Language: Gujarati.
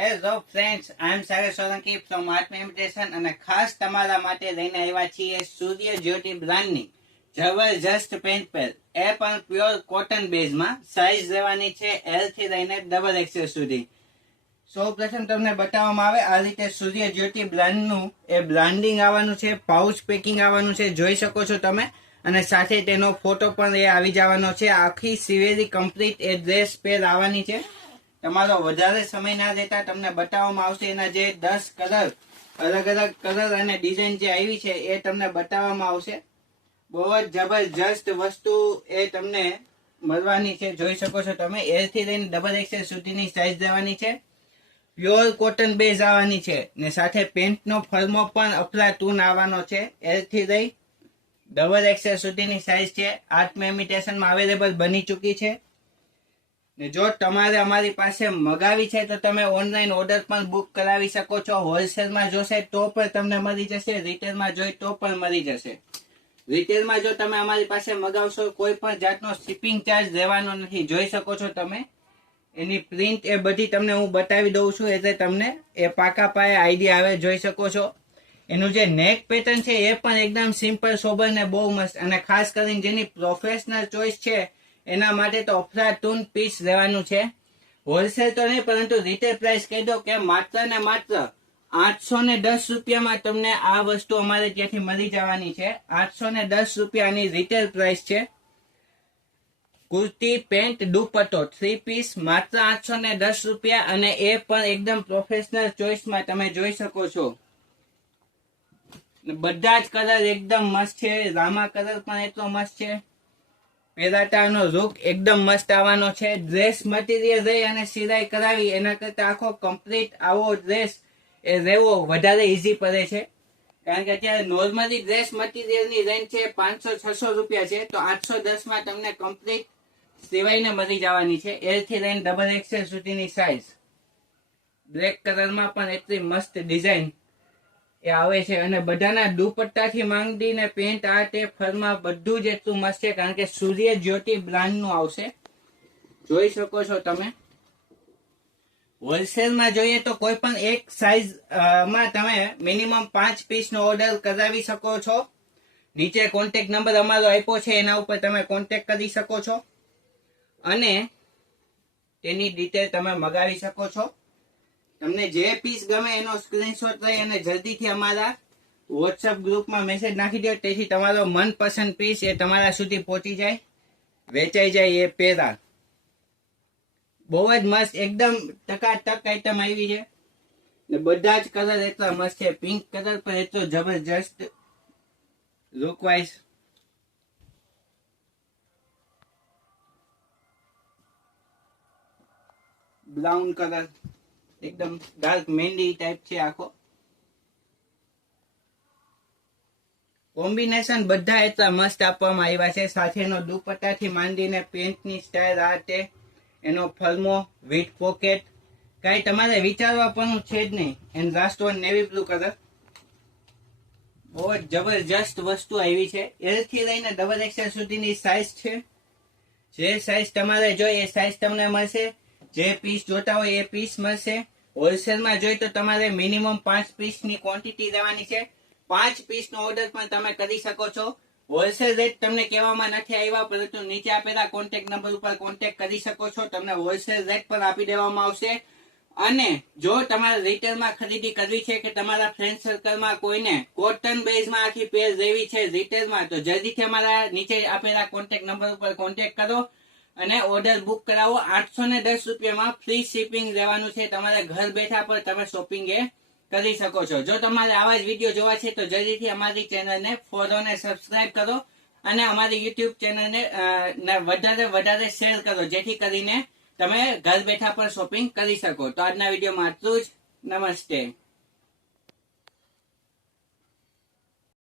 Hello friends, I am Sagar Solanki from Art Imitation અને ખાસ તમારા માટે લઈને આવ્યા છીએ સૂર્ય જ્યોતિ બ્રાન્ડની જબરજસ્ત પેન્ટ પેલ. એ પણ પ્યોર કોટન બેઝમાં. સાઇઝ લેવાની છે એલ થી લઈને ડબલ એક્સેલ સુધી. સૌ પ્રથમ તમને બતાવવામાં આવે આ રીતે સૂર્ય જ્યોતિ બ્રાન્ડનું એ બ્રાન્ડિંગ આવવાનું છે, પાઉચ પેકિંગ આવવાનું છે, જોઈ શકો છો તમે. અને સાથે તેનો ફોટો પણ એ આવી જવાનો છે. આખી સિવેલી કમ્પ્લીટ એ ડ્રેસ પેર આવવાની છે. તમારો વધારે સમય ના લેતા તમને બતાવવામાં આવશે એના જે 10 કલર, અલગ અલગ કલર અને ડિઝાઇન જે આવી છે એ તમને બતાવવામાં આવશે. બહુ જ જબરજસ્ત વસ્તુ એ તમને મળવાની છે, જોઈ શકો છો તમે. એલ થી લઈને ડબલ એક્સેલ સુધીની સાઇઝ લેવાની છે. પ્યોર કોટન બેઝ આવવાની છે ને સાથે પેન્ટનો ફર્મો પણ અફલાતૂન આવવાનો છે. એલ થી લઈ ડબલ એક્સેલ સુધીની સાઇઝ છે. આર્ટ ઇમિટેશનમાં અવેલેબલ બની ચૂકી છે. ને જો તમારે અમારી પાસે મગાવી છે તો તમે ઓનલાઈન ઓર્ડર પણ બુક કરાવી શકો છો. હોલસેલમાં જોશે તો પણ તમને મળી જશે, રિટેલમાં જોઈ તો પણ મળી જશે. રિટેલમાં જો તમે અમારી પાસે મગાવશો કોઈ પણ જાતનો શિપિંગ ચાર્જ લેવાનો નથી, જોઈ શકો છો તમે. એની પ્રિન્ટ એ બધી તમને હું બતાવી દઉં છું એટલે તમને એ પાકા પાયે આઈડિયા આવે, જોઈ શકો છો. એનું જે નેક પેટર્ન છે એ પણ એકદમ સિમ્પલ, સોબર ને બહુ મસ્ત. અને ખાસ કરીને જેની પ્રોફેશનલ ચોઈસ છે એના માટે તો અફલાતૂન પીસ લેવાનું છે. હોલસેલ તો નહીં પરંતુ રિટેલ પ્રાઇસ કહી દો કે માત્ર ને માત્ર 810 રૂપિયામાં તમને આ વસ્તુ અમારે ત્યાંથી મળી જવાની છે. 810 રૂપિયાની રિટેલ પ્રાઇસ છે. કુર્તી, પેન્ટ, દુપટ્ટો 3 પીસ માત્ર 810 રૂપિયા. અને એ પણ એકદમ પ્રોફેશનલ ચોઈસમાં તમે જોઈ શકો છો. બધા જ કલર એકદમ મસ્ત છે. રામા કલર પણ એટલો મસ્ત છે. પેરાટાનો લુક એકદમ મસ્ત આવવાનો છે. ડ્રેસ મટીરિયલ રહી અને સિલાઈ કરાવી એના કરતા આખો કમ્પ્લીટ આવો ડ્રેસ એ રહેવો વધારે ઈઝી પડે છે. કારણ કે અત્યારે નોર્મલી ડ્રેસ મટીરિયલની રેન્જ છે 500-600 રૂપિયા છે, તો 810માં તમને કમ્પ્લીટ સિવાઈને મળી જવાની છે. એલ થી લઈને ડબલ એક્સેલ સુધીની સાઇઝ. બ્લેક કલરમાં પણ એટલી મસ્ત ડિઝાઇન એ આવે છે. અને બધાના દુપટ્ટાથી માંડીને પેન્ટ, આ તે ફરમાં બધું જ એટલું મસ્ત છે. કારણ કે સૂર્ય જ્યોતિ બ્રાન્ડનું આવશે, જોઈ શકો છો તમે. હોલસેલમાં જોઈએ તો કોઈ પણ એક સાઇઝ માં તમે મિનિમમ 5 પીસનો ઓર્ડર કરાવી શકો છો. નીચે કોન્ટેક્ટ નંબર અમારો આપ્યો છે, એના ઉપર તમે કોન્ટેક્ટ કરી શકો છો અને તેની ડિટેલ તમે મગાવી શકો છો. તમને જે પીસ ગમે એનો સ્ક્રીનશોટ લઈ અને જલ્દીથી અમારા વોટ્સઅપ ગ્રુપમાં મેસેજ નાખી દો, તેથી તમારો મનપસંદ પીસ એ તમારા સુધી પહોંચી જાય, વેચાઈ જાય. એ પહેલા બહુ જ મસ્ત એકદમ ટકાટક આઈટમ આવી છે. ને બધા જ કલર એટલા મસ્ત છે. પિંક કલર પણ એટલો જબરજસ્ત લુક વાઇઝ. બ્રાઉન કલર એકદમ ડાર્ક મહેંદી ટાઈપ છે આખો. કોમ્બિનેશન બધા એટલા મસ્ત આપવામાં આવ્યા છે. સાથેનો દુપટ્ટાથી માંડીને પેન્ટની સ્ટાઇલ, આ તે એનો ફર્મો વિથ પોકેટ, કાંઈ તમારે વિચારવા પણ છે જ નહીં. And last one navy blue colour. બહુ જ જબરજસ્ત વસ્તુ આવી છે. એલ થી લઈને ડબલ એક્સેલ સુધીની સાઇઝ છે. જે સાઇઝ તમારે જોઈએ એ સાઇઝ તમને મળશે. જે પીસ જોતા હોય એ પીસ મળશે. હોલસેલમાં જોઈએ તો તમારે મિનિમમ 5 પીસની ક્વોન્ટિટી લેવાની છે. 5 પીસનો ઓર્ડર પણ તમે કરી શકો છો. હોલસેલ રેટ તમને કહેવામાં નથી આવ્યા, પરંતુ નીચે આપેલા કોન્ટેક્ટ નંબર ઉપર કોન્ટેક્ટ કરી શકો છો. તમને હોલસેલ રેટ પણ આપી દેવામાં આવશે. અને જો તમારે રિટેલમાં ખરીદી કરવી છે કે તમારા ફ્રેન્ડ સર્કલમાં કોઈને કોટન બેઝમાં આખી પેર લેવી છે રિટેલમાં, તો જલ્દીથી અમારા નીચે આપેલા કોન્ટેક્ટ નંબર ઉપર કોન્ટેક્ટ કરો અને ઓર્ડર બુક કરાવો. 810 રૂપિયામાં ફ્રી શિપિંગ લેવાનું છે. તમારે ઘર બેઠા પર તમે શોપિંગ એ કરી શકો છો. જો તમારે આવા જ વિડીયો જોવા છે તો જલ્દીથી અમારી ચેનલને ફોલો અને સબસ્ક્રાઇબ કરો અને અમારી યુટ્યુબ ચેનલને વધારે શેર કરો, જેથી કરીને તમે ઘર બેઠા પર શોપિંગ કરી શકો. તો આજના વિડીયોમાં આટલું જ. નમસ્તે.